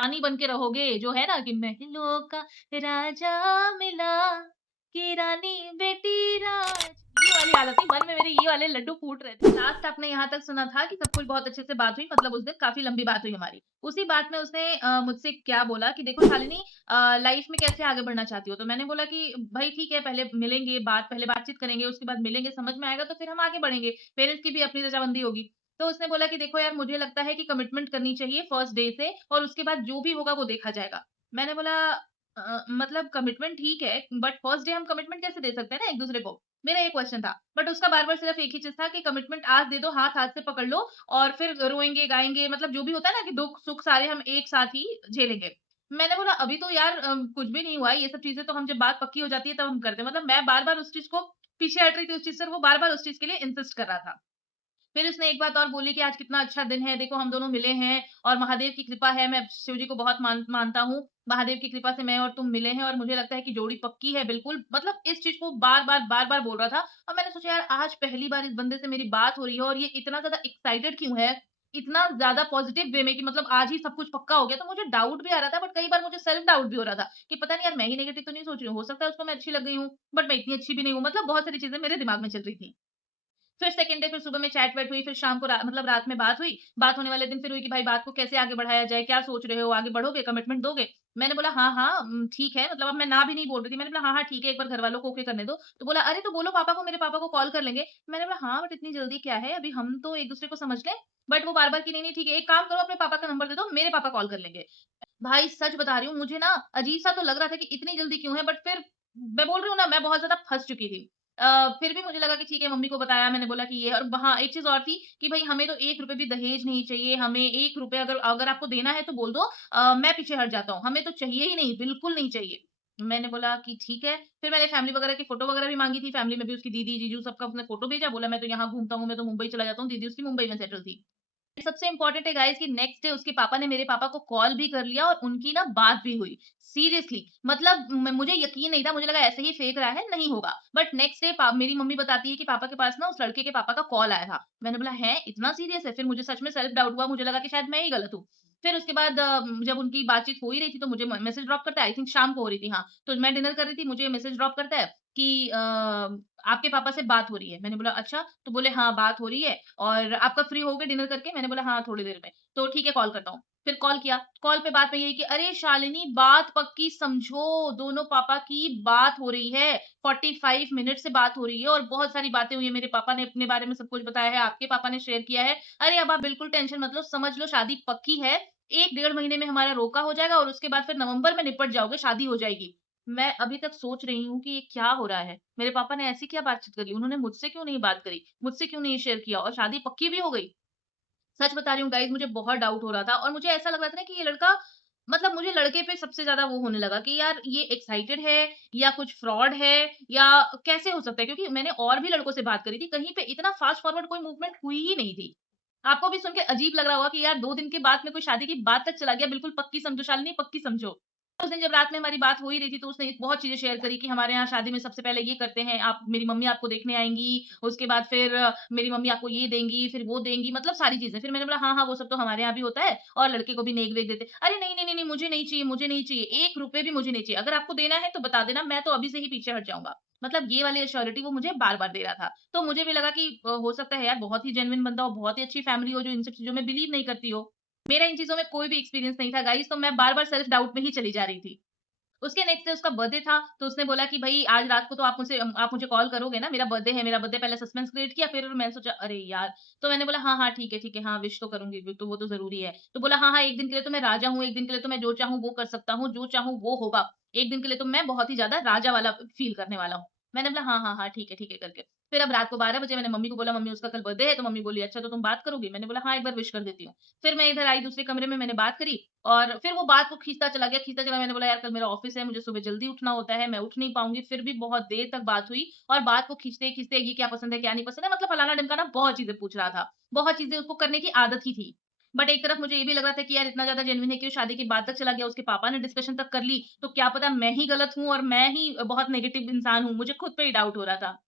रानी बन के रहोगे, जो है ना कि महलों का राजा मिला, कि रानी बेटी राज, ये वाली हालत थी, मन में मेरे ये वाले लड्डू फूट रहे थे। लास्ट आपने यहाँ तक सुना था कि सब कुछ बहुत अच्छे से बात हुई, मतलब उस दिन काफ़ी लंबी बात हुई हमारी। उसी बात में उसने मुझसे क्या बोला कि देखो शालिनी, लाइफ में कैसे आगे बढ़ना चाहती हो? तो मैंने बोला कि भई ठीक है, पहले मिलेंगे, पहले बातचीत करेंगे, उसके बाद मिलेंगे, समझ में आएगा तो फिर हम आगे बढ़ेंगे। पेरेंट्स की भी अपनी रज़ामंदी होगी। तो उसने बोला कि देखो यार, मुझे लगता है कि कमिटमेंट करनी चाहिए फर्स्ट डे से, और उसके बाद जो भी होगा वो देखा जाएगा। मैंने बोला मतलब कमिटमेंट ठीक है, बट फर्स्ट डे हम कमिटमेंट कैसे दे सकते हैं ना एक-दूसरे को? मेरा ये क्वेश्चन था। बट उसका बार-बार सिर्फ एक ही चीज़ था कि कमिटमेंट आज दे दो, हाथ-हाथ से पकड़ लो, और फिर रोएँगे, गाएँगे, मतलब जो भी होता है ना कि दुःख-सुख सारे हम एक साथ ही झेलेंगे। मैंने बोला अभी तो यार कुछ भी नहीं हुआ है, ये सब चीज़ें तो हम जब बात पक्की हो जाती है तब हम करते हैं। मतलब मैं बार-बार उस चीज़ को पीछे हट रही थी उस चीज़ से, और वो बार-बार उस चीज़ के लिए इंसिस्ट कर रहा था। फिर उसने एक बात और बोली कि आज कितना अच्छा दिन है, देखो हम दोनों मिले हैं और महादेव की कृपा है, मैं शिव जी को बहुत मानता हूँ। महादेव की कृपा से मैं और तुम मिले हैं और मुझे लगता है कि जोड़ी पक्की है बिल्कुल। मतलब इस चीज़ को बार-बार बोल रहा था, और मैंने सोचा यार आज पहली बार इस बंदे से मेरी बात हो रही है और ये इतना ज़्यादा एक्साइटेड क्यों है? इतना ज़्यादा पॉजिटिव वे में कि मतलब आज ही सब कुछ पक्का हो गया। तो मुझे डाउट भी आ रहा था, बट कई बार मुझे सेल्फ डाउट भी हो रहा था कि पता नहीं यार, मैं ही नेगेटिव तो नहीं सोच रही हूँ। हो सकता है उसको मैं अच्छी लग गई हूँ, बट मैं इतनी अच्छी भी नहीं हूँ। मतलब बहुत सारी चीज़ें मेरे दिमाग में चल रही थी। फिर सेकंड डे फिर सुबह में चैट-वैट हुई, फिर शाम को मतलब रात में बात हुई। बात होने वाले दिन फिर हुई कि भाई बात को कैसे आगे बढ़ाया जाए? क्या सोच रहे हो? आगे बढ़ोगे? कमिटमेंट दोगे? मैंने बोला हाँ, हाँ, ठीक है। मतलब अब मैं ना भी नहीं बोल रही थी। मैंने बोला हाँ, हाँ, ठीक है, एक बार घरवालों को ओके करने दो। तो बोला अरे तो बोलो पापा को, मेरे पापा को कॉल कर लेंगे। मैंने बोला हाँ, बट इतनी जल्दी क्या है? अभी हम तो एक-दूसरे को समझ लें। बट वो बार-बार कि नहीं, नहीं ठीक है, एक काम करो, अपने पापा का नंबर दे दो, मेरे पापा कॉल कर लेंगे। भाई सच बता रही हूँ, मुझे ना अजीब-सा तो लग रहा था कि इतनी जल्दी क्यों है, बट फिर मैं बोल रही हूँ ना, मैं बहुत ज़्यादा फँस चुकी थी। फिर भी मुझे लगा कि ठीक है, मम्मी को बताया, मैंने बोला कि ये, और हाँ, एक चीज़ और थी कि भई हमें तो ₹1 भी दहेज नहीं चाहिए, हमें ₹1 अगर अगर आपको देना है तो बोल दो, मैं पीछे हट जाता हूँ, हमें तो चाहिए ही नहीं, बिल्कुल नहीं चाहिए। मैंने बोला कि ठीक है, फिर मैंने फैमिली वगैरह की फ़ोटो वगैरह भी माँगी थी, फैमिली में भी उसकी दीदी, जीजू सबका उसने फ़ोटो भेजा, बोला मैं तो यहाँ घूमता हूँ, मैं तो मुंबई चला जाता हूँ, दीदी उसकी मुंबई में सेटल थी। सबसे इम्पोर्टेंट है गाइस कि नेक्स्ट डे उसके पापा ने मेरे पापा को कॉल भी कर लिया और उनकी ना बात भी हुई। सीरियसली मतलब मुझे यकीन नहीं था, मुझे लगा ऐसे ही फेंक रहा है, नहीं होगा। बट नेक्स्ट डे मेरी मम्मी बताती है कि पापा के पास ना उस लड़के के पापा का कॉल आया था। मैंने बोला हैं इतना सीरियस है? फिर मुझे सच में सेल्फ डाउट हुआ, मुझे लगा कि शायद मैं ही गलत हूँ। फिर उसके बाद जब उनकी बातचीत हो ही रही थी तो मुझे मैसेज ड्रॉप करता है, आई थिंक शाम को हो रही थी, हाँ। तो मैं डिनर कर रही थी, मुझे मैसेज ड्रॉप करता है कि आपके पापा से बात हो रही है। मैंने बोला अच्छा, तो बोले हाँ बात हो रही है और आपका फ्री होगे डिनर करके? मैंने बोला हाँ, थोड़ी देर में। तो ठीक है, कॉल करता हूँ। फिर कॉल किया, कॉल पे बात में यही कि अरे शालिनी बात पक्की समझो, दोनों पापा की बात हो रही है, 45 मिनट से बात हो रही है और बहुत सारी बातें हुई हैं। मेरे पापा ने अपने बारे में सब कुछ बताया है, आपके पापा ने शेयर किया है। अरे अब आप बिल्कुल टेंशन मत लो, समझ लो शादी पक्की है। 1 डेढ़ महीने में हमारा रोका हो जाएगा और उसके बाद फिर नवंबर में निपट जाओगे, शादी हो जाएगी। मैं अभी तक सोच रही हूँ कि ये क्या हो रहा है? मेरे पापा ने ऐसी क्या बातचीत करी? उन्होंने मुझसे क्यों नहीं बात करी? मुझसे क्यों नहीं शेयर किया? और शादी पक्की भी हो गई। सच बता रही हूँ गाइज़, मुझे बहुत डाउट हो रहा था और मुझे ऐसा लग रहा था ना कि ये लड़का, मतलब मुझे लड़के पे सबसे ज़्यादा वो होने लगा कि यार ये एक्साइटेड है या कुछ फ्रॉड है या कैसे हो सकता है? क्योंकि मैंने और भी लड़कों से बात करी थी, कहीं पे इतना फास्ट फॉरवर्ड कोई मूवमेंट हुई ही नहीं थी। आपको भी सुन के अजीब लग रहा होगा कि यार 2 दिन के बाद में कोई शादी की बात तक चला गया, बिल्कुल पक्की समझो शालिनी, पक्की समझो। उस दिन जब रात में हमारी बात हो ही रही थी, तो उसने बहुत चीज़ें शेयर करी कि हमारे यहाँ शादी में सबसे पहले ये करते हैं, आप मेरी मम्मी आपको देखने आएँगी, उसके बाद फिर मेरी मम्मी आपको ये देंगी, फिर वो देंगी, मतलब सारी चीज़ें। फिर मैंने बोला, "हाँ, हाँ, वो सब तो हमारे यहाँ भी होता है और लड़के को भी नेक-वेक देते हैं।" "अरे! नहीं, नहीं, नहीं, नहीं, मुझे नहीं चाहिए, मुझे नहीं चाहिए, ₹1 भी मुझे नहीं चाहिए। अगर आपको देना है तो बता देना, मैं तो अभी से ही पीछे हट जाऊँगा।" मतलब ये वाली एश्योरिटी वो मुझे बार-बार दे रहा था। तो मुझे भी लगा कि हो सकता है यार बहुत ही जेन्युइन बंदा हो, बहुत ही अच्छी फैमिली हो जो इन सब चीज़ों में बिलीव नहीं करती हो। मेरा इन चीज़ों में कोई भी एक्सपीरियंस नहीं था गाइज़, तो मैं बार-बार सेल्फ डाउट में ही चली जा रही थी। उसके नेक्स्ट डे उसका बर्थडे था, तो उसने बोला कि भई आज रात को तो आप मुझे कॉल करोगे ना? मेरा बर्थडे है, मेरा बर्थडे, पहले सस्पेंस क्रिएट किया, फिर मैंने सोचा अरे यार! तो मैंने बोला हाँ, हाँ, ठीक है, हाँ, विश तो करूँगी, वो तो ज़रूरी है। तो बोला हाँ, हाँ, 1 दिन के लिए तो मैं राजा हूँ, 1 दिन के लिए तो मैं जो चाहूँ वो कर सकता हूँ, जो चाहूँ वो होगा। 1 दिन के लिए तो मैं बहुत ही ज़्यादा राजा वाला फ़ील करने वाला हूँ। मैंने बोला हाँ, हाँ, हाँ, ठीक है करके। फिर अब रात को 12 बजे मैंने मम्मी को बोला, मम्मी उसका कल बर्थडे है, तो मम्मी बोली अच्छा तो तुम बात करोगी? मैंने बोला हाँ, एक बार विश कर देती हूँ। फिर मैं इधर आई दूसरे कमरे में, मैंने बात करी और फिर वो बात को खींचता चला गया, खींचता चला। मैंने बोला यार कल मेरा ऑफ़िस है, मुझे सुबह जल्दी उठना होता है, मैं उठ नहीं पाऊँगी। फिर भी बहुत देर तक बात हुई और बात को खींचते-खींचते ये क्या पसंद है, क्या नहीं पसंद है, मतलब फलाना-ढिमकाना बहुत चीज़ें पूछ रहा था। बहुत चीज़ें उसको करने की आदत ही थी। बट एक तरफ मुझे ये भी लग रहा था कि यार इतना ज़्यादा जेनुइन है कि वो शादी की बात तक चला गया, उसके पापा ने डिस्कशन तक कर ली, तो क्या पता मैं ही गलत हूँ और मैं ही बहुत नेगेटिव इंसान हूँ। मुझे खुद पे ही डाउट हो रहा था।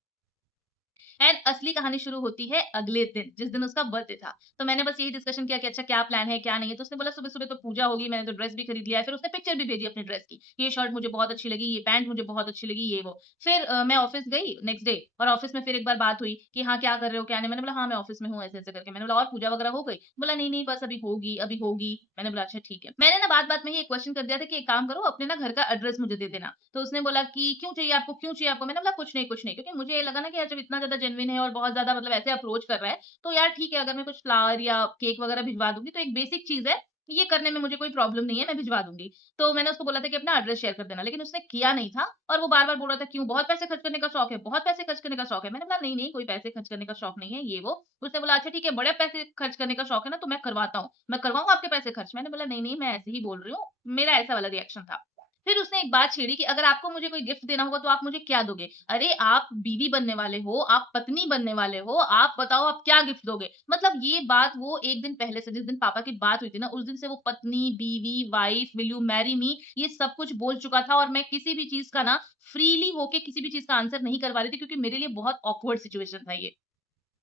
एंड असली कहानी शुरू होती है अगले दिन, जिस दिन उसका बर्थडे था। तो मैंने बस यही डिस्कशन किया कि अच्छा क्या प्लान है, क्या नहीं है? तो उसने बोला सुबह-सुबह तो पूजा होगी, मैंने तो ड्रेस भी खरीद लिया है। फिर उसने पिक्चर भी भेजी अपनी ड्रेस की, ये शर्ट मुझे बहुत अच्छी लगी, ये पैंट मुझे बहुत अच्छी लगी, ये वो। फिर मैं ऑफिस गई नेक्स्ट डे और ऑफिस में फिर एक बार बात हुई कि हाँ, क्या कर रहे हो, क्या नहीं? मैंने बोला हाँ, मैं ऑफिस में हूँ ऐसे-ऐसे करके। मैंने बोला और पूजा वगैरह हो गई? बोला नहीं, नहीं बस अभी होगी, अभी होगी। मैंने बोला अच्छा ठीक है। मैंने ना बात-बात में ही एक क्वेश्चन कर दिया था कि एक काम करो अपने ना घर का एड्रेस मुझे दे देना। तो उसने बोला कि क्यों चाहिए आपको, क्यों चाहिए आपको? मैंने बोला कुछ नहीं, कुछ नहीं। क्योंकि मुझे ये लगा ना कि यार जब इतना ज़्यादा जेन्युइन है और बहुत ज़्यादा मतलब ऐसे अप्रोच कर रहा है, तो यार ठीक है अगर मैं कुछ फ्लावर या केक वगैरह भिजवा दूँगी तो एक बेसिक चीज़ है, ये करने में मुझे कोई प्रॉब्लम नहीं है, मैं भिजवा दूँगी। तो मैंने उसको बोला था कि अपना एड्रेस शेयर कर देना, लेकिन उसने किया नहीं था और वो बार-बार बोल रहा था क्यों बहुत पैसे खर्च करने का शौक है, बहुत पैसे खर्च करने का शौक है। मैंने बोला नहीं, नहीं कोई पैसे खर्च करने का शौक नहीं है, ये वो। उसने बोला अच्छा ठीक है, बड़े पैसे खर्च करने का शौक है ना तो मैं करवाता हूँ। मैं करवाऊँ आपके पैसे खर्च? मैंने बोला नहीं, नहीं मैं ऐसे ही बोल रही हूँ। मेरा ऐसा वाला रिएक्शन था। फिर उसने एक बात छेड़ी कि अगर आपको मुझे कोई गिफ्ट देना होगा तो आप मुझे क्या दोगे? अरे आप बीवी बनने वाले हो, आप पत्नी बनने वाले हो, आप बताओ आप क्या गिफ्ट दोगे? मतलब ये बात वो 1 दिन पहले से जिस दिन पापा की बात हुई थी ना, उस दिन से वो पत्नी, बीवी, wife, will you marry me ये सब कुछ बोल चुका था और मैं किसी भी चीज़ का ना फ्रीली होके किसी भी चीज़ का आंसर नहीं करवा रही थी क्योंकि मेरे लिए बहुत ऑकवर्ड सिचुएशन था ये।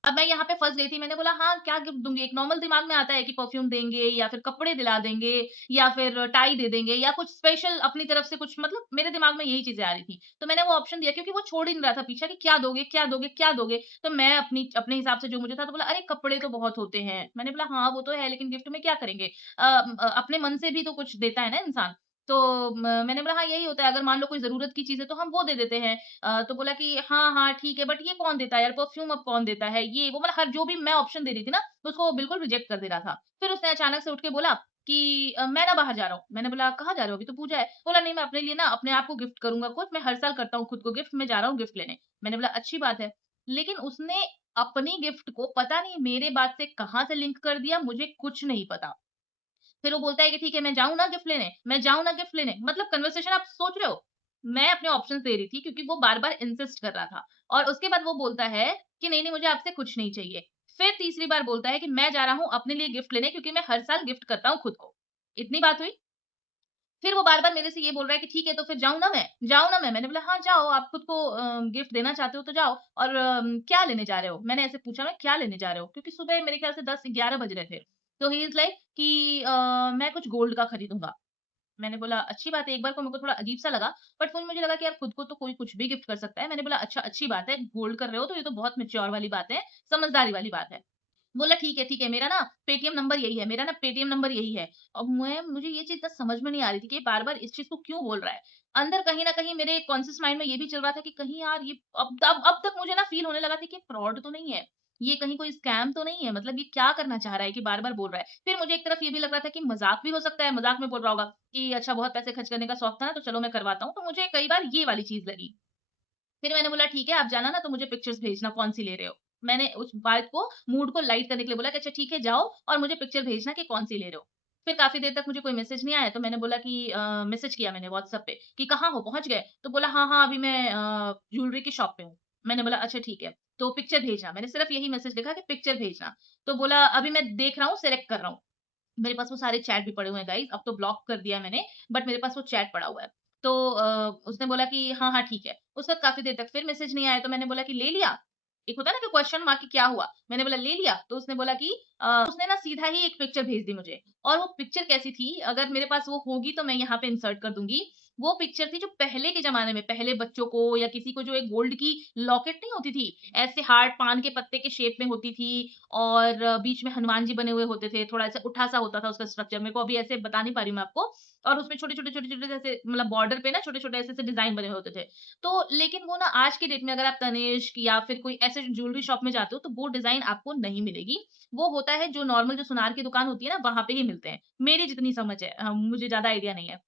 अब मैं यहाँ पे फँस गई थी, मैंने बोला हाँ, क्या गिफ्ट दूँगी? एक नॉर्मल दिमाग में आता है कि परफ्यूम देंगे या फिर कपड़े दिला देंगे या फिर टाई दे देंगे या कुछ स्पेशल अपनी तरफ से कुछ मतलब मेरे दिमाग में यही चीज़ें आ रही थी। तो मैंने वो ऑप्शन दिया क्योंकि वो छोड़ ही नहीं रहा था पीछा कि क्या दोगे, क्या दोगे, क्या दोगे? तो मैं अपने हिसाब से जो मुझे था तो बोला अरे कपड़े तो बहुत होते हैं। मैंने बोला हाँ, वो तो है लेकिन गिफ्ट में क्या करेंगे? अपने मन से भी तो कुछ देता है ना इंसान। तो मैंने बोला हाँ, यही होता है अगर मान लो कोई ज़रूरत की चीज़ है तो हम वो दे देते हैं। तो बोला कि हाँ, हाँ, ठीक है बट ये कौन देता है यार परफ्यूम अब कौन देता है? ये वो मतलब हर जो भी मैं ऑप्शन दे रही थी ना, तो उसको वो बिल्कुल रिजेक्ट कर दे रहा था। फिर उसने अचानक से उठ के बोला कि मैं ना बाहर जा रहा हूँ। मैंने बोला कहाँ जा रहे हो? अभी तो पूजा है। बोला नहीं मैं अपने लिए ना अपने आप को गिफ्ट करूँगा खुद, मैं हर साल करता हूँ खुद को गिफ्ट, मैं जा रहा हूँ गिफ्ट लेने। मैंने बोला अच्छी बात है। लेकिन उसने अपनी गिफ्ट को पता नहीं मेरे बात से कहाँ से लिंक कर दिया मुझे कुछ नहीं पता। फिर वो बोलता है कि ठीक है मैं जाऊँ ना गिफ्ट लेने, मैं जाऊँ ना गिफ्ट लेने। मतलब कन्वर्सेशन आप सोच रहे हो? मैं अपने ऑप्शंस दे रही थी क्योंकि वो बार-बार इंसिस्ट कर रहा था और उसके बाद वो बोलता है कि नहीं, नहीं मुझे आपसे कुछ नहीं चाहिए। फिर तीसरी बार बोलता है कि मैं जा रहा हूँ अपने लिए गिफ्ट लेने क्योंकि मैं हर साल गिफ्ट करता हूँ खुद को। इतनी बात हुई। फिर वो बार-बार मेरे से ये बोल रहा है कि ठीक है तो फिर जाऊँ ना मैं? जाऊँ ना मैं? मैंने बोला हाँ जाओ आप खुद को गिफ्ट देना चाहते हो तो जाओ और क्या लेने जा रहे हो? मैंने ऐसे पूछा मैं क्या लेने जा रहे हो? क्योंकि सुबह मेरे ख्याल से 10-11 बज रहे थे। तो ही इज़ लाइक कि मैं कुछ गोल्ड का खरीदूँगा। मैंने बोला अच्छी बात है, एक बार को मेरे को थोड़ा अजीब-सा लगा, बट फिर मुझे लगा कि यार खुद को तो कोई कुछ भी गिफ्ट कर सकता है। मैंने बोला अच्छा अच्छी बात है, गोल्ड कर रहे हो तो ये तो बहुत मैच्योर वाली बात है, समझदारी वाली बात है। बोला ठीक है, मेरा ना पेटीएम नंबर यही है, मेरा ना पेटीएम नंबर यही है। अब मुझे ये चीज़ ना समझ में नहीं आ रही थी कि ये बार-बार इस चीज़ को क्यों बोल रहा है। अंदर कहीं न कहीं मेरे कॉन्शियस माइंड में ये भी चल रहा था कि कहीं यार ये अब तक मुझे ना फ़ील होने लगा था कि फ्रॉड तो नहीं है। ये कहीं कोई स्कैम तो नहीं है, मतलब ये क्या करना चाह रहा है कि बार-बार बोल रहा है। फिर मुझे एक तरफ ये भी लग रहा था कि मज़ाक भी हो सकता है, मज़ाक में बोल रहा होगा कि अच्छा बहुत पैसे खर्च करने का शौक था ना, तो चलो मैं करवाता हूँ। तो मुझे कई बार ये वाली चीज़ लगी। फिर मैंने बोला ठीक है आप जाना ना तो मुझे पिक्चर्स भेजना कौन-सी ले रहे हो। मैंने उस बात को मूड को लाइट करने के लिए बोला कि अच्छा ठीक है जाओ और मुझे पिक्चर भेजना कि कौन-सी ले रहे हो। फिर काफ़ी देर तक मुझे कोई मैसेज नहीं आया तो मैंने बोला कि मैसेज किया मैंने व्हाट्सएप पे कि कहाँ हो पहुँच गए? तो बोला हाँ, हाँ अभी मैं ज्वेलरी की शॉप पे हूँ। मैंने बोला अच्छा ठीक है, तो पिक्चर भेजना। मैंने सिर्फ यही मैसेज लिखा कि पिक्चर भेजना। तो बोला अभी मैं देख रहा हूँ, सेलेक्ट कर रहा हूँ। मेरे पास वो सारे चैट भी पड़े हुए हैं गाइस, अब तो ब्लॉक कर दिया मैंने, बट मेरे पास वो चैट पड़ा हुआ है। तो उसने बोला कि हाँ, हाँ, ठीक है। उसके बाद काफ़ी देर तक फिर मैसेज नहीं आया तो मैंने बोला कि ले लिया? एक होता है ना कि क्वेश्चन मार्क कि क्या हुआ? मैंने बोला ले लिया? तो उसने बोला कि उसने ना सीधा ही एक पिक्चर भेज दी मुझे और वो पिक्चर कैसी थी, अगर मेरे पास वो होगी तो मैं यहाँ पे इंसर्ट कर दूँगी। वो पिक्चर थी जो पहले के ज़माने में पहले बच्चों को या किसी को जो एक गोल्ड की लॉकेट नहीं होती थी, ऐसे हार्ट पान के पत्ते के शेप में होती थी और बीच में हनुमान जी बने हुए होते थे, थोड़ा ऐसा उठा-सा होता था उसका स्ट्रक्चर, मेरे को अभी ऐसे बता नहीं पा रही हूँ मैं आपको और उसमें छोटे-छोटे जैसे मतलब बॉर्डर पे ना छोटे-छोटे ऐसे-ऐसे डिज़ाइन बने होते थे। तो लेकिन वो ना आज की डेट में अगर आप तनिष्क या फिर कोई ऐसे ज्वेलरी शॉप में जाते हो, तो वो डिज़ाइन आपको नहीं मिलेगी। वो होता है जो नॉर्मल जो सुनार की दुकान होती है ना, वहाँ पे ही मिलते हैं। मेरी जितनी समझ है मुझे ज़्यादा आइडिया नहीं है।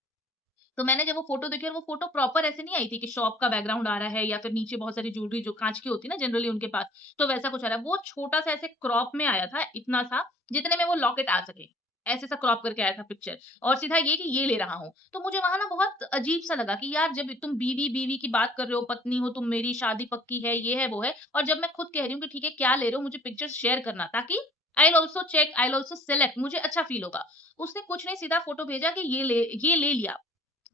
तो मैंने जब वो फ़ोटो देखी और वो फ़ोटो प्रॉपर ऐसे नहीं आई थी कि शॉप का बैकग्राउंड आ रहा है या फिर नीचे बहुत सारी ज्वेलरी जो काँच की होती है ना जनरली उनके पास, तो वैसा कुछ आ रहा है। वो छोटा-सा ऐसे क्रॉप में आया था, इतना सा, जितने में वो लॉकेट आ सके। ऐसे-सा क्रॉप करके आया था पिक्चर और सीधा ये कि ये ले रहा हूँ। तो मुझे वहाँ ना बहुत अजीब-सा लगा कि यार जब तुम बीवी-बीवी की बात कर रहे हो, पत्नी हो तुम मेरी, शादी पक्की है, ये है, वो है और जब मैं खुद कह रही हूँ कि ठीक है क्या ले रहे हो, मुझे पिक्चर्स शेयर करना ताकि I will also check, I will also select मुझे अच्छा फ़ील होगा। उसने कुछ नहीं सीधा फ़ोटो भेजा कि ये ले लिया।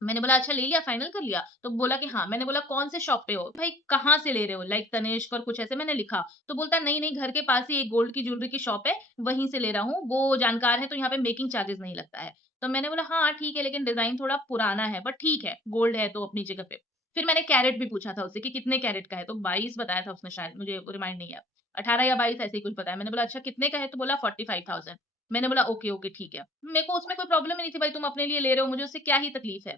मैंने बोला अच्छा ले लिया, फाइनल कर लिया? तो बोला कि हाँ। मैंने बोला कौन से शॉप पे हो? भाई कहाँ से ले रहे हो? लाइक तनिष्क और कुछ ऐसे मैंने लिखा। तो बोलता है नहीं-नहीं घर के पास ही एक गोल्ड की ज्वेलरी की शॉप है, वहीं से ले रहा हूँ। वो जानकार है तो यहाँ पे मेकिंग चार्जेस नहीं लगता है। तो मैंने बोला हाँ ठीक है लेकिन डिज़ाइन थोड़ा पुराना है बट ठीक है, गोल्ड है तो अपनी जगह पे। फिर मैंने कैरेट भी पूछा था उससे कि कितने कैरेट का है? तो 22 बताया था उसने शायद, मुझे रिमाइंड नहीं है। 18 या 22 ऐसे ही कुछ बताया। मैंने बोला अच्छा कितने का है? तो बोला 45,000। मैंने बोला ओके, ओके ठीक है। मेरे को उसमें कोई प्रॉब्लम ही नहीं थी भाई, तुम अपने लिए ले रहे हो, मुझे उससे क्या ही तकलीफ है।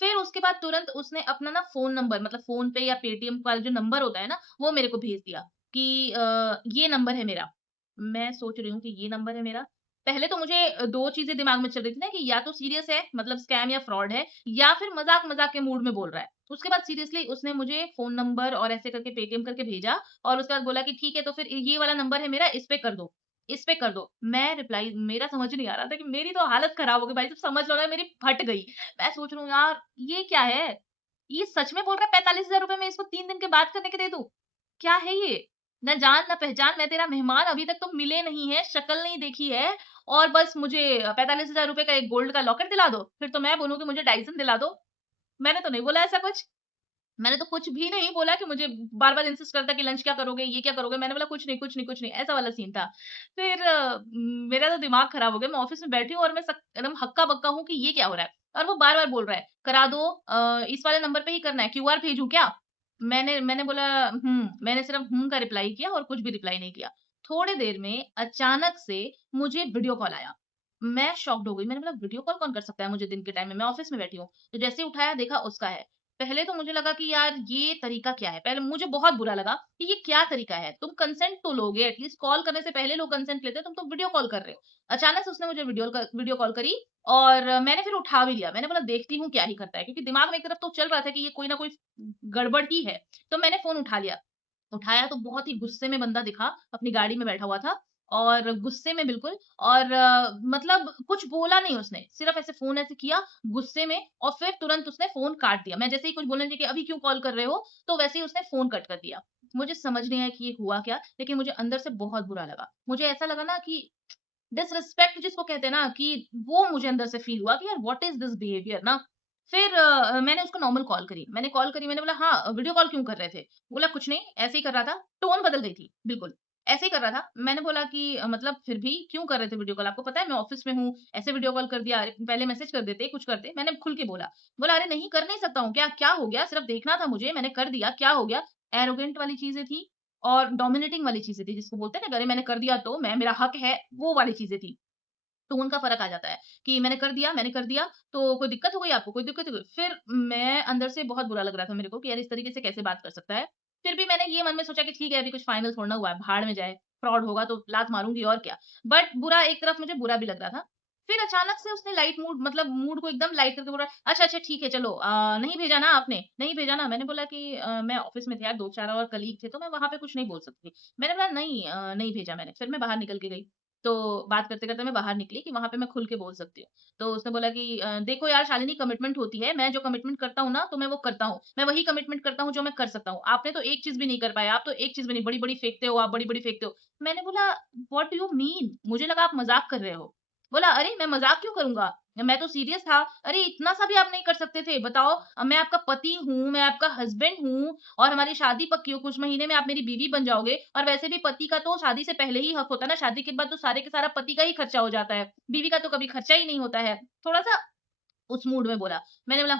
फिर उसके बाद तुरंत उसने अपना ना फ़ोन नंबर मतलब फ़ोन पे या पेटीएम वाला जो नंबर होता है ना, वो मेरे को भेज दिया कि ये नंबर है मेरा। मैं सोच रही हूँ कि ये नंबर है मेरा। पहले तो मुझे 2 चीज़ें दिमाग में चल रही थी ना कि या तो सीरियस है मतलब स्कैम या फ्रॉड है या फिर मज़ाक-मज़ाक के मूड में बोल रहा है। उसके बाद सीरियसली उसने मुझे फ़ोन नंबर और ऐसे करके पेटीएम करके भेजा और उसके बाद बोला कि ठीक है तो फिर ये वाला नंबर है मेरा, इस पे कर दो, इस पे कर दो। मैं रिप्लाई मेरा समझ नहीं आ रहा था कि मेरी तो हालत खराब हो गई भाई, साहब समझ लो ना मेरी फट गई। मैं सोच रही हूँ यार ये क्या है? ये सच में बोल रहा है 45,000 रुपए मैं इसको 3 दिन के बाद करने के दे दूँ? क्या है ये? ना जान ना पहचान, मैं तेरा मेहमान अभी तक तो मिले नहीं हैं, शक्ल नहीं देखी है और बस मुझे 45,000 रुपए का एक गोल्ड का लॉकेट दिला दो। फिर तो मैं बोलूँ कि मुझे डायसन दिला दो। मैंने तो नहीं बोला ऐसा कुछ। मैंने तो कुछ भी नहीं बोला कि मुझे बार-बार इंसिस्ट करता कि लंच क्या करोगे, ये क्या करोगे? मैंने बोला कुछ नहीं, कुछ नहीं, कुछ नहीं, ऐसा वाला सीन था। फिर मेरा तो दिमाग खराब हो गया, मैं ऑफ़िस में बैठी हूँ और मैं एकदम हक्का-बक्का हूँ कि ये क्या हो रहा है? और वो बार-बार बोल रहा है, करा दो इस वाले नंबर पे ही करना है, क्यूआर भेजूँ क्या? मैंने बोला मैंने सिर्फ़ का रिप्लाई किया और कुछ भी रिप्लाई नहीं किया। थोड़ी देर में अचानक से मुझे वीडियो कॉल आया। मैं शॉक्ड हो गई, मैंने बोला वीडियो कॉल कौन कर सकता है मुझे दिन के टाइम में? मैं ऑफ़िस में बैठी हूँ। तो जैसे ही उठाया देखा उसका है। पहले तो मुझे लगा कि यार ये तरीका क्या है? पहले मुझे बहुत बुरा लगा कि ये क्या तरीका है? तुम कंसेंट तो लोगे एटलीस्ट कॉल करने से पहले लोग कंसेंट लेते हैं, तुम तो वीडियो कॉल कर रहे हो। अचानक से उसने मुझे वीडियो कॉल करी और मैंने फिर उठा भी लिया। मैंने बोला देखती हूँ क्या ही करता है क्योंकि दिमाग में एक तरफ तो चल रहा था कि ये कोई ना कोई गड़बड़ ही है। तो मैंने फ़ोन उठा लिया। उठाया तो बहुत ही गुस्से में बंदा दिखा, अपनी गाड़ी में बैठा हुआ था और गुस्से में बिल्कुल और मतलब कुछ बोला नहीं उसने, सिर्फ़ ऐसे फ़ोन ऐसे किया गुस्से में और फिर तुरंत उसने फ़ोन काट दिया। मैं जैसे ही कुछ बोलने लगी कि अभी क्यों कॉल कर रहे हो? तो वैसे ही उसने फ़ोन कट कर दिया। मुझे समझ नहीं आया कि ये हुआ क्या? लेकिन मुझे अंदर से बहुत बुरा लगा। मुझे ऐसा लगा ना कि डिसरिस्पेक्ट जिसको कहते हैं ना कि वो मुझे अंदर से फ़ील हुआ कि यार व्हाट इज़ दिस बिहेवियर ना। फिर मैंने उसको नॉर्मल कॉल करी। मैंने कॉल करी मैंने बोला हाँ, वीडियो कॉल क्यों कर रहे थे? बोला कुछ नहीं, ऐसे ही कर रहा था। टोन बदल गई थी, बिल्कुल। ऐसे ही कर रहा था। मैंने बोला कि मतलब फिर भी क्यों कर रहे थे वीडियो कॉल? आपको पता है मैं ऑफ़िस में हूँ, ऐसे वीडियो कॉल कर दिया। अरे पहले मैसेज कर देते, कुछ करते। मैंने खुल के बोला। बोला अरे नहीं कर नहीं सकता हूँ। क्या क्या हो गया? सिर्फ़ देखना था मुझे, मैंने कर दिया, क्या हो गया? एरोगेंट वाली चीज़ें थी और डोमिनेटिंग वाली चीज़ें थी जिसको बोलते हैं ना कि अरे मैंने कर दिया तो मैं मेरा हक है, वो वाली चीज़ें थी। तो उनका फ़र्क आ जाता है कि मैंने कर दिया, तो कोई दिक्कत हो गई आपको? कोई दिक्कत हो गई? फिर मैं अंदर से बहुत बुरा लग रहा था मेरे को कि यार इस तरीके से कैसे बात कर सकता है? फिर भी मैंने ये मन में सोचा कि ठीक है अभी कुछ फाइनल थोड़ी ना हुआ है, भाड़ में जाए, फ्रॉड होगा तो लात मारूँगी और क्या। बट बुरा एक तरफ मुझे बुरा भी लग रहा था। फिर अचानक से उसने लाइट मूड मतलब मूड को एकदम लाइट करके बोला, "अच्छा, अच्छा ठीक है चलो नहीं भेजा ना आपने? नहीं भेजा ना?" मैंने बोला कि मैं ऑफ़िस में थे यार 2-4 और कलीग थे तो मैं वहाँ पे कुछ नहीं बोल सकती। मैंने बोला नहीं नहीं भेजा मैंने। फिर मैं बाहर निकल के गई। तो बात करते-करते मैं बाहर निकली कि वहाँ पे मैं खुल के बोल सकती हूँ। तो उसने बोला कि देखो यार शालिनी कमिटमेंट होती है, मैं जो कमिटमेंट करता हूँ ना तो मैं वो करता हूँ। मैं वही कमिटमेंट करता हूँ जो मैं कर सकता हूँ। आपने तो एक चीज़ भी नहीं कर पाए, आप तो एक चीज़ भी नहीं, बड़ी-बड़ी फेंकते हो आप, बड़ी-बड़ी फेंकते हो। मैंने बोला व्हाट डू यू मीन? मुझे लगा आप मज़ाक कर रहे हो। बोला अरे मैं मज़ाक क्यों करूँगा? मैं तो सीरियस था। अरे इतना सा भी आप नहीं कर सकते थे? बताओ मैं आपका पति हूँ, मैं आपका हस्बैंड हूँ और हमारी शादी पक्की हो, कुछ महीने में आप मेरी बीवी बन जाओगे और वैसे भी पति का तो शादी से पहले ही हक होता है ना, शादी के बाद तो सारे के सारा पति का ही खर्चा हो जाता है। बीवी का तो कभी खर्चा ही नहीं होता है। थोड़ा-सा उस मूड में बोला। मैंने बोला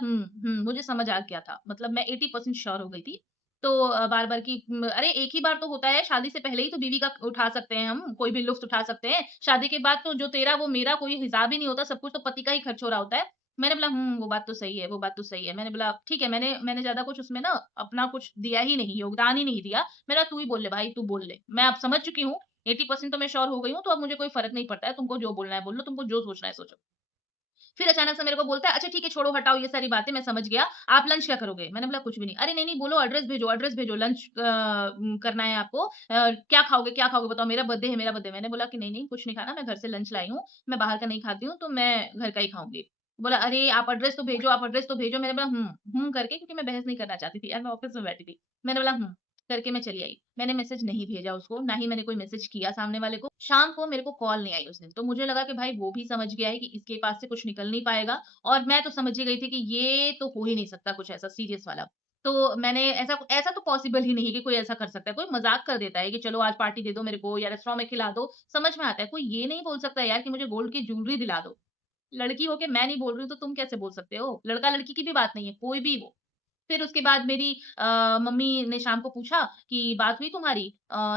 मुझे समझ आ गया था। मतलब मैं 80% श्योर हो गई थी। तो बार-बार कि अरे एक ही बार तो होता है, शादी से पहले ही तो बीवी का उठा सकते हैं हम, कोई भी लुत्फ़ उठा सकते हैं। शादी के बाद तो जो तेरा वो मेरा कोई हिसाब ही नहीं होता, सब कुछ तो पति का ही खर्च हो रहा होता है। मैंने बोला वो बात तो सही है, वो बात तो सही है। मैंने बोला ठीक है, मैंने मैंने ज़्यादा कुछ उसमें ना अपना कुछ दिया ही नहीं, योगदान ही नहीं दिया। मेरा तू ही बोल ले भाई, तू बोल ले। मैं अब समझ चुकी हूँ, 80% तो मैं श्योर हो गई हूँ, तो अब मुझे कोई फ़र्क नहीं पड़ता है। तुमको जो बोलना है बोल लो, तुमको जो सोचना है सोचो। फिर अचानक से मेरे को बोलता है, "अच्छा ठीक है, छोड़ो हटाओ ये सारी बातें, मैं समझ गया। आप लंच क्या करोगे?" मैंने बोला, "कुछ भी नहीं।" "अरे नहीं-नहीं बोलो एड्रेस भेजो लंच करना है आपको। क्या खाओगे क्या खाओगे बताओ? मेरा बर्थडे है, मेरा बर्थडे।" मैंने बोला कि नहीं-नहीं कुछ नहीं खाना, मैं घर से लंच लाई हूँ, मैं बाहर का नहीं खाती हूँ, तो मैं घर का ही खाऊँगी। बोला, "अरे आप एड्रेस तो भेजो, आप एड्रेस तो भेजो।" मैंने बोला, करके क्योंकि मैं बहस नहीं करना चाहती थी यार, मैं ऑफ़िस में बैठी थी। मैंने बोला, करके मैं चली आई। मैंने मैसेज नहीं भेजा उसको, ना ही मैंने कोई मैसेज किया सामने वाले को। शाम को मेरे को कॉल नहीं आई उस दिन, तो मुझे लगा कि भाई वो भी समझ गया है कि इसके पास से कुछ निकल नहीं पाएगा और मैं तो समझ ही गई थी कि ये तो हो ही नहीं सकता कुछ ऐसा सीरियस वाला। तो मैंने ऐसा ऐसा तो पॉसिबल ही नहीं है कि कोई ऐसा कर सकता है। कोई मज़ाक कर देता है कि चलो आज पार्टी दे दो मेरे को या रेस्टोरेंट में खिला दो, समझ में आता है। कोई ये नहीं बोल सकता यार कि मुझे गोल्ड की ज्वेलरी दिला दो। लड़की हो के मैं नहीं बोल रही हूँ तो तुम कैसे बोल सकते हो? लड़का-लड़की की भी बात नहीं है, कोई भी वो। फिर उसके बाद मेरी मम्मी ने शाम को पूछा कि बात हुई तुम्हारी?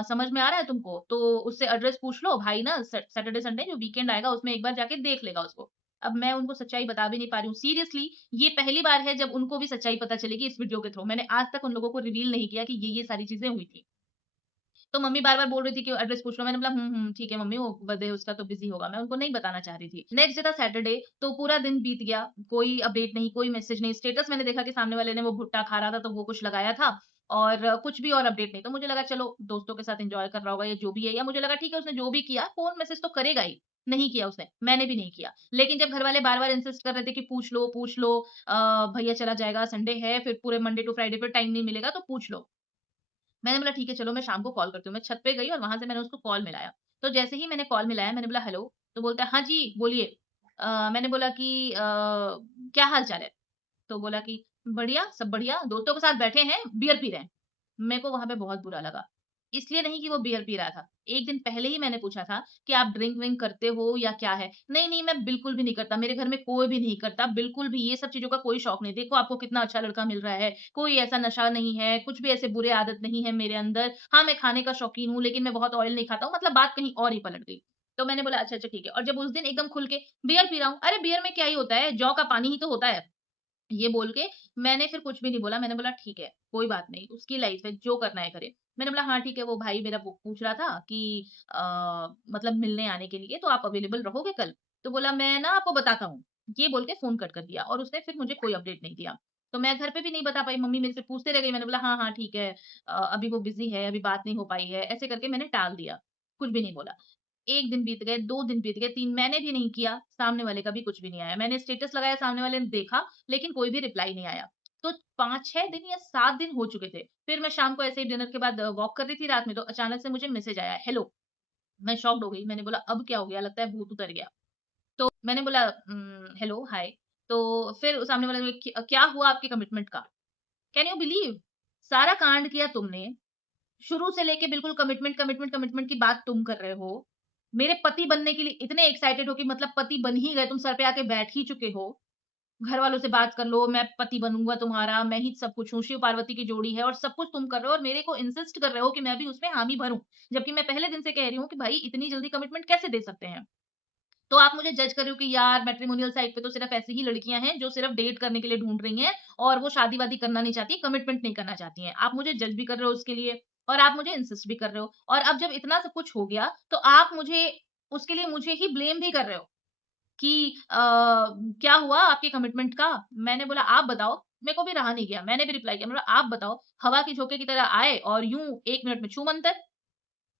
समझ में आ रहा है तुमको? तो उससे एड्रेस पूछ लो, भाई ना सैटरडे संडे जो वीकेंड आएगा उसमें एक बार जाके देख लेगा उसको। अब मैं उनको सच्चाई बता भी नहीं पा रही हूँ। सीरियसली ये पहली बार है जब उनको भी सच्चाई पता चलेगी इस वीडियो के थ्रू। मैंने आज तक उन लोगों को रिवील नहीं किया कि ये सारी चीज़ें हुई थी। तो मम्मी बार-बार बोल रही थी कि एड्रेस पूछ लो। मैंने बोला ठीक है मम्मी, वो बर्थडे है उसका तो बिज़ी होगा। मैं उनको नहीं बताना चाह रही थी। नेक्स्ट डे था सैटरडे, तो पूरा दिन बीत गया। कोई अपडेट नहीं, कोई मैसेज नहीं। स्टेटस मैंने देखा कि सामने वाले ने वो भुट्टा खा रहा था तो वो कुछ लगाया था और कुछ भी और अपडेट नहीं। तो मुझे लगा चलो दोस्तों के साथ एन्जॉय कर रहा होगा या जो भी है, या मुझे लगा ठीक है उसने जो भी किया फ़ोन मैसेज तो करेगा ही। नहीं किया उसने, मैंने भी नहीं किया। लेकिन जब घरवाले बार-बार इंसिस्ट कर रहे थे कि पूछ लो भैया चला जाएगा, संडे है, फिर पूरे मंडे टू फ्राइडे फिर टाइम नहीं मिलेगा तो पूछ लो। मैंने बोला ठीक है चलो मैं शाम को कॉल करती हूँ। मैं छत पे गई और वहाँ से मैंने उसको कॉल मिलाया। तो जैसे ही मैंने कॉल मिलाया मैंने बोला हेलो, तो बोलता है हाँ जी, बोलिए। मैंने बोला कि क्या हाल-चाल है? तो बोला कि बढ़िया, सब बढ़िया, दोस्तों के साथ बैठे हैं, बियर पी रहे हैं। मेरे को वहाँ पे बहुत बुरा लगा। इसलिए नहीं कि वो बियर पी रहा था। 1 दिन पहले ही मैंने पूछा था कि आप ड्रिंक-विंक करते हो या क्या है? नहीं, नहीं मैं बिल्कुल भी नहीं करता। मेरे घर में कोई भी नहीं करता, बिल्कुल भी ये सब चीज़ों का कोई शौक नहीं। देखो आपको कितना अच्छा लड़का मिल रहा है, कोई ऐसा नशा नहीं है, कुछ भी ऐसे बुरे आदत नहीं है मेरे अंदर। हाँ, मैं खाने का शौकीन हूँ, लेकिन मैं बहुत ऑयल नहीं खाता हूँ। मतलब बात कहीं और ही पलट गई। तो मैंने बोला अच्छा, अच्छा ठीक है और जब उस दिन एकदम खुल के बियर पी रहा हूँ, अरे बियर में क्या ही होता है, जौ का पानी ही तो होता है। ये बोल के मैंने फिर कुछ भी नहीं बोला। मैंने बोला ठीक है, कोई बात नहीं, उसकी लाइफ है, जो करना है करे। मैंने बोला हाँ ठीक है, वो भाई मेरा पूछ रहा था कि अ, मतलब मिलने आने के लिए तो आप अवेलेबल रहोगे कल? तो बोला मैं ना आपको बताता हूँ। ये बोल के फ़ोन कट कर दिया और उसने फिर मुझे कोई अपडेट नहीं दिया। तो मैं घर पे भी नहीं बता पाई, मम्मी मेरे से पूछते रह गई। मैंने बोला हाँ, हाँ ठीक है, अभी वो बिज़ी है, अभी बात नहीं हो पाई है। ऐसे करके मैंने टाल दिया, कुछ भी नहीं बोला। 1 दिन बीत गए, 2 दिन बीत गए, 3 मैंने भी नहीं किया, सामने वाले का भी कुछ भी नहीं आया। मैंने स्टेटस लगाया, सामने वाले ने देखा, लेकिन कोई भी रिप्लाई नहीं आया। तो 5-6 दिन या 7 दिन हो चुके थे। फिर मैं शाम को ऐसे ही डिनर के बाद वॉक कर रही थी रात में, तो अचानक से मुझे मैसेज आया, हेलो। मैं शॉक्ड हो गई। मैंने बोला अब क्या हो गया? लगता है भूत उतर गया। तो मैंने बोला हेलो, हाय। तो फिर सामने वाले ने क्या हुआ आपके कमिटमेंट का? Can you believe? सारा कांड किया तुमने, शुरू से लेके बिल्कुल कमिटमेंट, कमिटमेंट, कमिटमेंट की बात तुम कर रहे हो। मेरे पति बनने के लिए इतने एक्साइटेड हो कि मतलब पति बन ही गए, तुम सर पे आके बैठ ही चुके हो। घर वालों से बात कर लो, मैं पति बनूँगा तुम्हारा, मैं ही सब कुछ हूँ, शिव-पार्वती की जोड़ी है और सब कुछ तुम कर रहे हो और मेरे को इंसिस्ट कर रहे हो कि मैं भी उसमें हामी भरूँ। जबकि मैं पहले दिन से कह रही हूँ कि भाई इतनी जल्दी कमिटमेंट कैसे दे सकते हैं? तो आप मुझे जज कर रहे हो कि यार मैट्रिमोनियल साइट पे तो सिर्फ ऐसी ही लड़कियाँ हैं जो सिर्फ डेट करने के लिए ढूँढ रही हैं और वो शादी-वादी करना नहीं चाहती, कमिटमेंट नहीं करना चाहती हैं। आप मुझे जज भी कर रहे हो उसके लिए और आप मुझे इंसिस्ट भी कर रहे हो और अब जब इतना सब कुछ हो गया, तो आप मुझे उसके लिए मुझे ही ब्लेम भी कर रहे हो कि क्या हुआ आपके कमिटमेंट का? मैंने बोला आप बताओ, मेरे को भी रहा नहीं गया। मैंने भी रिप्लाई किया, मैंने बोला आप बताओ, हवा के झोंके की तरह आए और यूँ 1 मिनट में छू मंतर।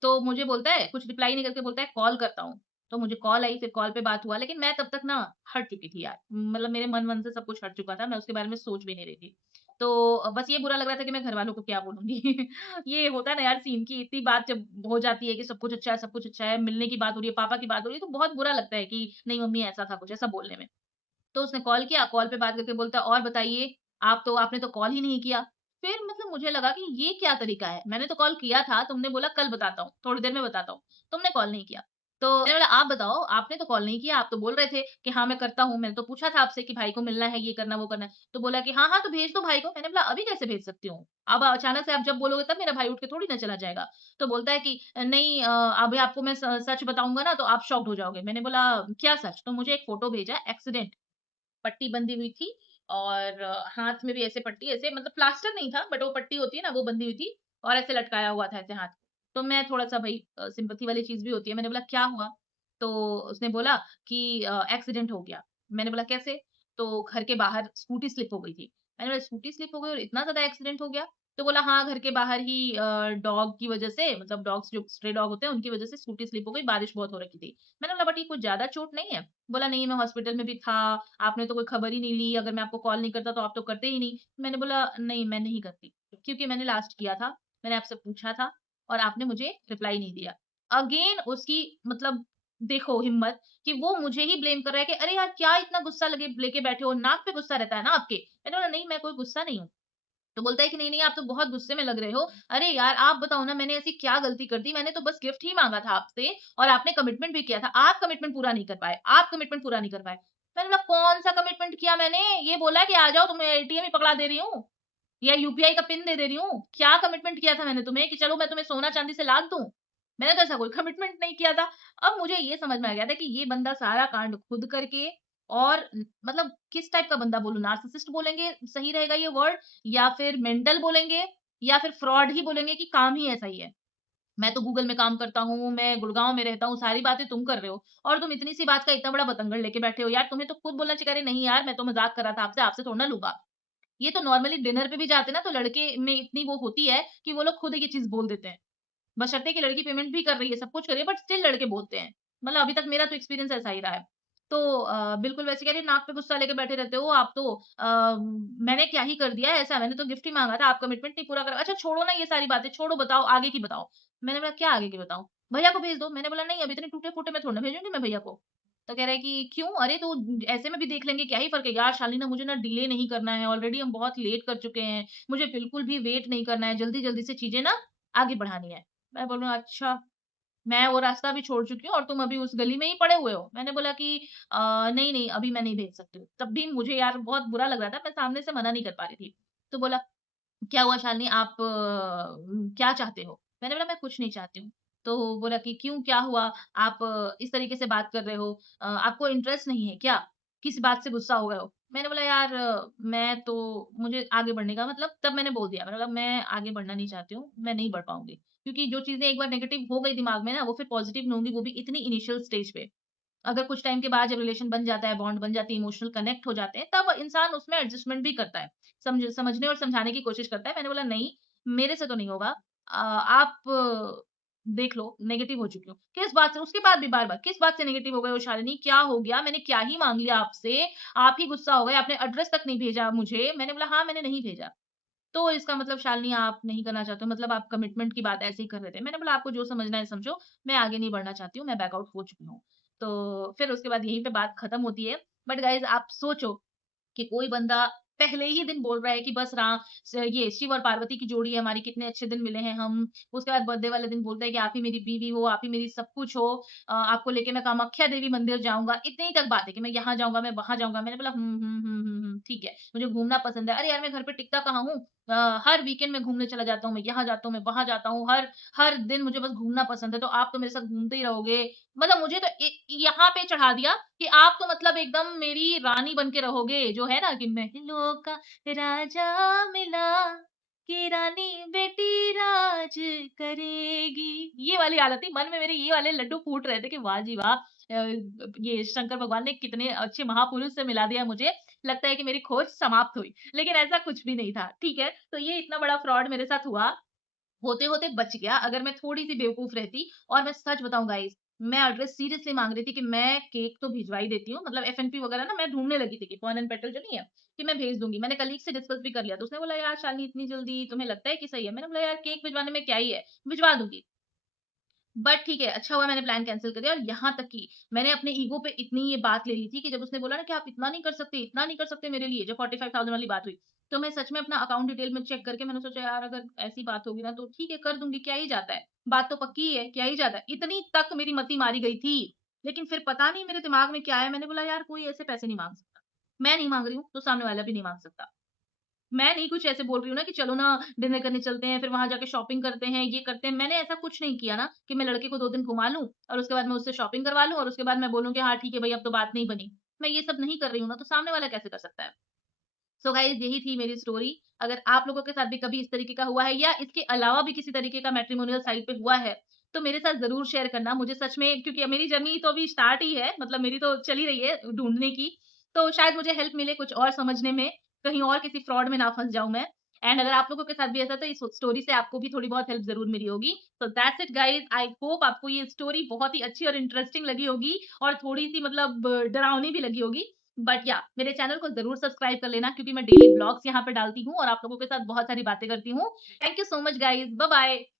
तो मुझे बोलता है कुछ रिप्लाई नहीं करके बोलता है कॉल करता हूँ। तो मुझे कॉल आई, फिर कॉल पे बात हुआ, लेकिन मैं तब तक ना हट चुकी थी यार। मतलब मेरे मन-वन से सब कुछ हट चुका था, मैं उसके बारे में सोच भी नहीं रही थी। तो बस ये बुरा लग रहा था कि मैं घरवालों को क्या बोलूँगी? ये होता है ना यार सीन की इतनी बात जब हो जाती है कि सब कुछ अच्छा है, मिलने की बात हो रही है, पापा की बात हो रही है, तो बहुत बुरा लगता है कि नहीं मम्मी ऐसा था कुछ, ऐसा बोलने में। तो उसने कॉल किया, कॉल पे बात करके बोलता है, "और बताइए, आपने तो कॉल ही नहीं किया।" फिर मतलब मुझे लगा कि ये क्या तरीका है? मैंने तो कॉल किया था, तुमने बोला कल बताता हूँ, थोड़ी देर में बताता हूँ। तुमने कॉल नहीं किया। तो मैंने बोला, "आप बताओ, आपने तो कॉल नहीं किया, आप तो बोल रहे थे कि हाँ, मैं करता हूँ। मैंने तो पूछा था आपसे कि भाई को मिलना है, ये करना, वो करना है।" तो बोला कि, "हाँ, हाँ, तो भेज दो भाई को।" मैंने बोला, "अभी कैसे भेज सकती हूँ? अब अचानक से आप जब बोलोगे तब मेरा भाई उठ के थोड़ी ना चला जाएगा।" तो बोलता है कि, "नहीं अभी आपको मैं सच बताऊँगा ना, तो आप शॉक्ड हो जाओगे।" मैंने बोला, "क्या सच?" तो मुझे एक फ़ोटो भेजा एक्सीडेंट पट्टी बंधी हुई थी और हाथ में भी ऐसे पट्टी ऐसे मतलब प्लास्टर नहीं था बट वो पट्टी होती है ना वो बंधी हुई थी और ऐसे लटकाया हुआ था ऐसे हाथ। तो मैं थोड़ा-सा भई सिम्पैथी वाली चीज़ भी होती है। मैंने बोला क्या हुआ? तो उसने बोला कि एक्सीडेंट हो गया। मैंने बोला कैसे? तो घर के बाहर स्कूटी स्लिप हो गई थी। मैंने बोला स्कूटी स्लिप हो गई और इतना ज़्यादा एक्सीडेंट हो गया? तो बोला हाँ, घर के बाहर ही डॉग की वज़ह से मतलब डॉग्स जो स्ट्रे डॉग होते हैं उनकी वज़ह से स्कूटी स्लिप हो गई, बारिश बहुत हो रखी थी। मैंने बोला बट ये कुछ ज़्यादा चोट नहीं है? बोला नहीं मैं हॉस्पिटल में भी था, आपने तो कोई खबर ही नहीं ली, अगर मैं आपको कॉल नहीं करता तो आप तो करते ही नहीं। मैंने बोला नहीं मैं नहीं करती, क्योंकि मैंने लास्ट किया था मैंने आपसे पूछा था और आपने मुझे रिप्लाई नहीं दिया। अगेन उसकी मतलब देखो हिम्मत कि वो मुझे ही ब्लेम कर रहा है कि अरे यार क्या इतना गुस्सा लगे लेके बैठे हो? नाक पे गुस्सा रहता है ना आपके? मैंने बोला नहीं मैं कोई गुस्सा नहीं हूँ। तो बोलता है कि नहीं, नहीं आप तो बहुत गुस्से में लग रहे हो। अरे यार आप बताओ ना मैंने ऐसी क्या गलती कर दी? मैंने तो बस गिफ्ट ही माँगा था आपसे और आपने कमिटमेंट भी किया था। आप कमिटमेंट पूरा नहीं कर पाए। आप कमिटमेंट पूरा नहीं कर पाए। मैंने बोला कौन-सा कमिटमेंट किया मैंने? ये बोला कि आ जाओ तुम्हें एटीएम ही पकड़ा दे रही हूँ या यूपीआई का पिन दे दे रही हूँ। क्या कमिटमेंट किया था मैंने तुम्हें कि चलो मैं तुम्हें सोना-चांदी से लाद दूँ? मैंने तो ऐसा कोई कमिटमेंट नहीं किया था। अब मुझे ये समझ में आ गया था कि ये बंदा सारा कांड खुद करके और मतलब किस टाइप का बंदा बोलूँ नार्सिसिस्ट बोलेंगे सही रहेगा ये वर्ड या फिर मेंटल बोलेंगे या फिर फ्रॉड ही बोलेंगे कि काम ही ऐसा ही है। मैं तो गूगल में काम करता हूँ, मैं गुड़गाँव में रहता हूँ, सारी बातें तुम कर रहे हो और तुम इतनी सी बात का इतना बड़ा बतंगड़ लेके बैठे हो। यार तुम्हें तो खुद बोलना चाहिए अरे नहीं यार मैं तो मज़ाक कर रहा था आपसे, आपसे थोड़ी ना लूँगा। ये तो नॉर्मली डिनर पे भी जाते हैं ना तो लड़के में इतनी वो होती है कि वो लोग खुद ये चीज़ बोल देते हैं। बशर्ते कि लड़की पेमेंट भी कर रही है, सब कुछ कर रही है बट स्टिल लड़के बोलते हैं। मतलब अभी तक मेरा तो एक्सपीरियंस ऐसा ही रहा है। तो बिल्कुल वैसे कह रही नाक पे गुस्सा लेके बैठे रहते हो आप तो मैंने क्या ही कर दिया है ऐसा? मैंने तो गिफ्ट ही माँगा था, आप कमिटमेंट नहीं पूरा कर अच्छा छोड़ो ना ये सारी बातें, छोड़ो बताओ आगे की बताओ। मैंने बोला क्या आगे की बताऊँ? भैया को भेज दो। मैंने बोला नहीं अब इतने टूटे-फूटे में थोड़ी ना भेजूँगी मैं भैया को। तो कह रहा है कि क्यों? अरे तो ऐसे में भी देख लेंगे क्या ही फ़र्क है? यार शालिनी मुझे ना डिले नहीं करना है, ऑलरेडी हम बहुत लेट कर चुके हैं। मुझे बिल्कुल भी वेट नहीं करना है, जल्दी-जल्दी से चीज़ें ना आगे बढ़ानी है। मैं बोलूँ अच्छा, मैं वो रास्ता भी छोड़ चुकी हूँ और तुम अभी उस गली में ही पड़े हुए हो। मैंने बोला कि नहीं, नहीं अभी मैं नहीं भेज सकती हूँ। तब भी मुझे यार बहुत बुरा लग रहा था, मैं सामने से मना नहीं कर पा रही थी। तो बोला क्या हुआ शालिनी आप क्या चाहते हो? मैंने बोला मैं कुछ नहीं चाहती हूँ। तो बोला कि क्यों क्या हुआ? आप इस तरीके से बात कर रहे हो आपको इंटरेस्ट नहीं है क्या? किस बात से गुस्सा हो गए हो? मैंने बोला यार मैं तो मुझे आगे बढ़ने का मतलब तब मैंने बोल दिया। मैंने बोला मैं आगे बढ़ना नहीं चाहती हूँ, मैं नहीं बढ़ पाऊँगी। क्योंकि जो चीज़ें एक बार नेगेटिव हो गई दिमाग में ना वो फिर पॉजिटिव नहीं होंगी, वो भी इतनी इनिशियल स्टेज पे। अगर कुछ टाइम के बाद जब रिलेशन बन जाता है, बॉन्ड बन जाती है, इमोशनल कनेक्ट हो जाते हैं, तब इंसान उसमें एडजस्टमेंट भी करता है। समझने और समझाने की कोशिश करता है। मैंने बोला नहीं, मेरे से तो नहीं होगा। आप देख लो, नेगेटिव हो चुकी हूँ। किस बात से? उसके बाद भी बार-बार, किस बात से नेगेटिव हो गए हो शालिनी? क्या हो गया? मैंने क्या ही माँग लिया आपसे? आप ही गुस्सा हो गए, आपने एड्रेस तक नहीं भेजा मुझे। मैंने बोला हाँ, मैंने नहीं भेजा। तो इसका मतलब शालिनी आप नहीं करना चाहते हो, मतलब आप कमिटमेंट की बात ऐसे ही कर रहे थे। मैंने बोला आपको जो समझना है समझो, मैं आगे नहीं बढ़ना चाहती हूँ, मैं बैक आउट हो चुकी हूँ। तो फिर उसके बाद यहीं पे बात खत्म होती है। बट गाइज़ आप सोचो कि कोई बंदा पहले ही दिन बोल रहा है कि बस ये शिव और पार्वती की जोड़ी है हमारी, कितने अच्छे दिन मिले हैं हम। उसके बाद बर्थडे वाले दिन बोलता है कि आप ही मेरी बीवी हो, आप ही मेरी सब कुछ हो। आपको लेके मैं कामाख्या देवी मंदिर जाऊँगा। इतनी ही तक बात है कि मैं यहाँ जाऊँगा, मैं वहाँ जाऊँगा। मैंने बोला ठीक है, मुझे घूमना पसंद है। अरे यार मैं घर पे टिकता कहाँ हूँ? हर वीकेंड में घूमने चला जाता हूँ, मैं यहाँ जाता हूँ, मैं वहाँ जाता हूँ। हर हर दिन मुझे बस घूमना पसंद है, तो आप तो मेरे साथ घूमते ही रहोगे। मतलब मुझे तो यहाँ पे चढ़ा दिया कि आप तो मतलब एकदम मेरी रानी बन के रहोगे, जो है ना कि महलों का राजा मिला, कि रानी बेटी राज करेगी। ये वाली हालत थी, मन में मेरे ये वाले लड्डू फूट रहे थे कि वाह जी वाह! ये शंकर भगवान ने कितने अच्छे महापुरुष से मिला दिया मुझे। लगता है कि मेरी खोज समाप्त हुई, लेकिन ऐसा कुछ भी नहीं था, ठीक है? तो ये इतना बड़ा फ्रॉड मेरे साथ हुआ होते-होते बच गया, अगर मैं थोड़ी-सी बेवकूफ़ रहती और मैं सच बताऊँ गाइज़, मैं एड्रेस सीरियसली माँग रही थी कि मैं केक तो भिजवा ही देती हूँ, मतलब एफएनपी वगैरह ना मैं ढूँढने लगी थी कि फन एंड पेटल जो नहीं है, कि मैं भेज दूँगी। मैंने कलीग से डिस्कस भी कर लिया, तो उसने बोला, "यार शालिनी इतनी जल्दी तुम्हें लगता है कि सही है?" मैंने बोला, "यार केक भिजवाने में क्या ही है, भिजवा दूँगी।" बट ठीक है, अच्छा हुआ मैंने प्लान कैंसल कर दिया और यहाँ तक कि मैंने अपने ईगो पे इतनी ये बात ले ली थी कि जब उसने बोला ना कि आप इतना नहीं कर सकते मेरे लिए, जो 45,000 वाली बात हुई, तो मैं सच में अपना अकाउंट डिटेल में चेक करके मैंने सोचा यार अगर ऐसी बात होगी ना तो ठीक है कर दूँगी, क्या ही जाता है? बात तो पक्की ही है, क्या ही जाता है? इतनी तक मेरी मति मारी गई थी। लेकिन फिर पता नहीं मेरे दिमाग में क्या है, मैंने बोला यार कोई ऐसे पैसे नहीं माँग सकता। मैं नहीं माँग रही हूँ, तो सामने वाला भी नहीं माँग सकता। मैं नहीं कुछ ऐसे बोल रही हूँ ना कि चलो ना डिनर करने चलते हैं, फिर वहाँ जाके शॉपिंग करते हैं, ये करते हैं। मैंने ऐसा कुछ नहीं किया ना कि मैं लड़के को 2 दिन घुमा लूँ और उसके बाद मैं उससे शॉपिंग करवा लूँ और उसके बाद मैं बोलूँ कि हाँ, ठीक है भई अब तो बात नहीं बनी। मैं ये सब नहीं कर रही हूँ ना, तो सामने वाला कैसे कर सकता है? सो गाइज़ यही थी मेरी स्टोरी। अगर आप लोगों के साथ भी कभी इस तरीके का हुआ है या इसके अलावा भी किसी तरीके का मैट्रिमोनियल साइट पे हुआ है, तो मेरे साथ ज़रूर शेयर करना। मुझे सच में क्योंकि मेरी जर्नी तो अभी स्टार्ट ही है, मतलब मेरी तो चल ही रही है ढूँढने की। तो शायद मुझे हेल्प मिले कुछ और समझने में, कहीं और किसी फ्रॉड में ना फँस जाऊँ मैं। एंड अगर आप लोगों के साथ भी ऐसा तो इस स्टोरी से आपको भी थोड़ी बहुत हेल्प ज़रूर मिली होगी। So that's it guys. I hope आपको ये स्टोरी बहुत ही अच्छी और इंटरेस्टिंग लगी होगी और थोड़ी-सी मतलब डरावनी भी लगी होगी। बट या मेरे चैनल को ज़रूर सब्सक्राइब कर लेना क्योंकि मैं डेली ब्लॉग्स यहाँ पे डालती हूँ और आप लोगों के साथ बहुत सारी बातें करती हूँ। Thank you so much guys, bye bye.